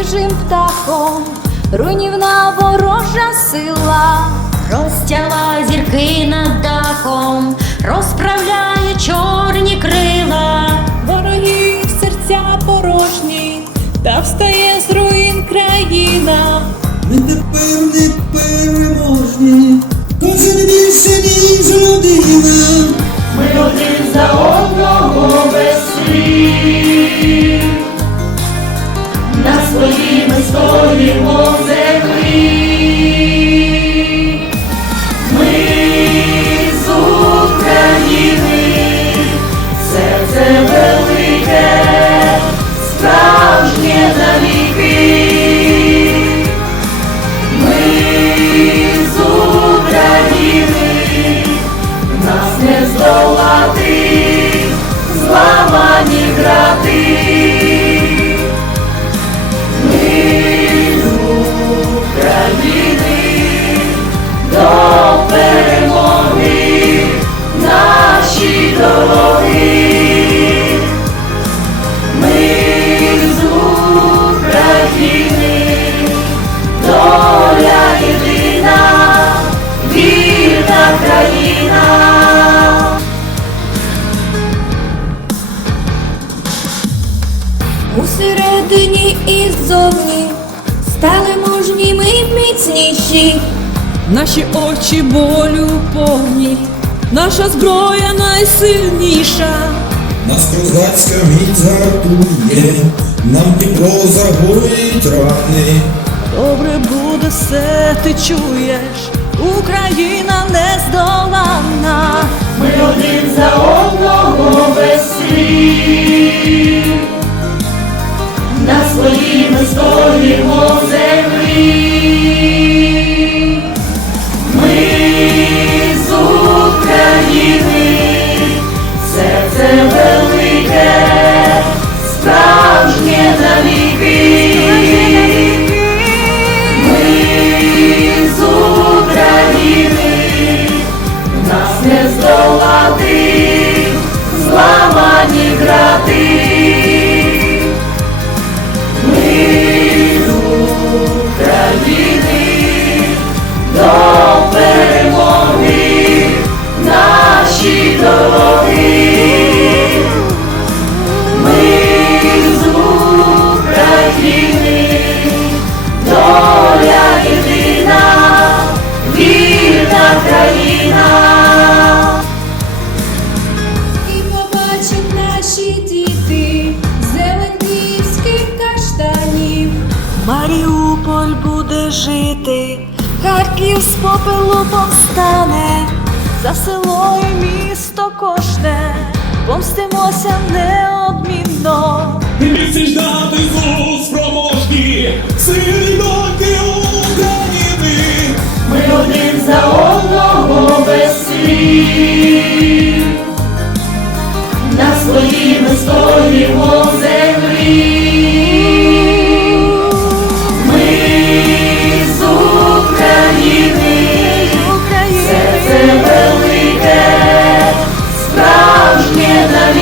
ворога птахом, руйнівна ворожа сила. Розтяла зірки над дахом, розправляє чорні крила. вороги серця порожні, та встає з руїн країна. Своїй ми стоїмо землі. І ззовні стали мужні ми міцніші. Наші очі болю повні, наша зброя найсильніша. Нас козацька міць гартує, нам Дніпро загоїть рани. Добре буде все, ти чуєш, Україна не здолана. Ми один за одного весь світ. Ми Маріуполь буде жити, Харків з попелу повстане, за село і місто кожне, помстимося неодмінно. la vida.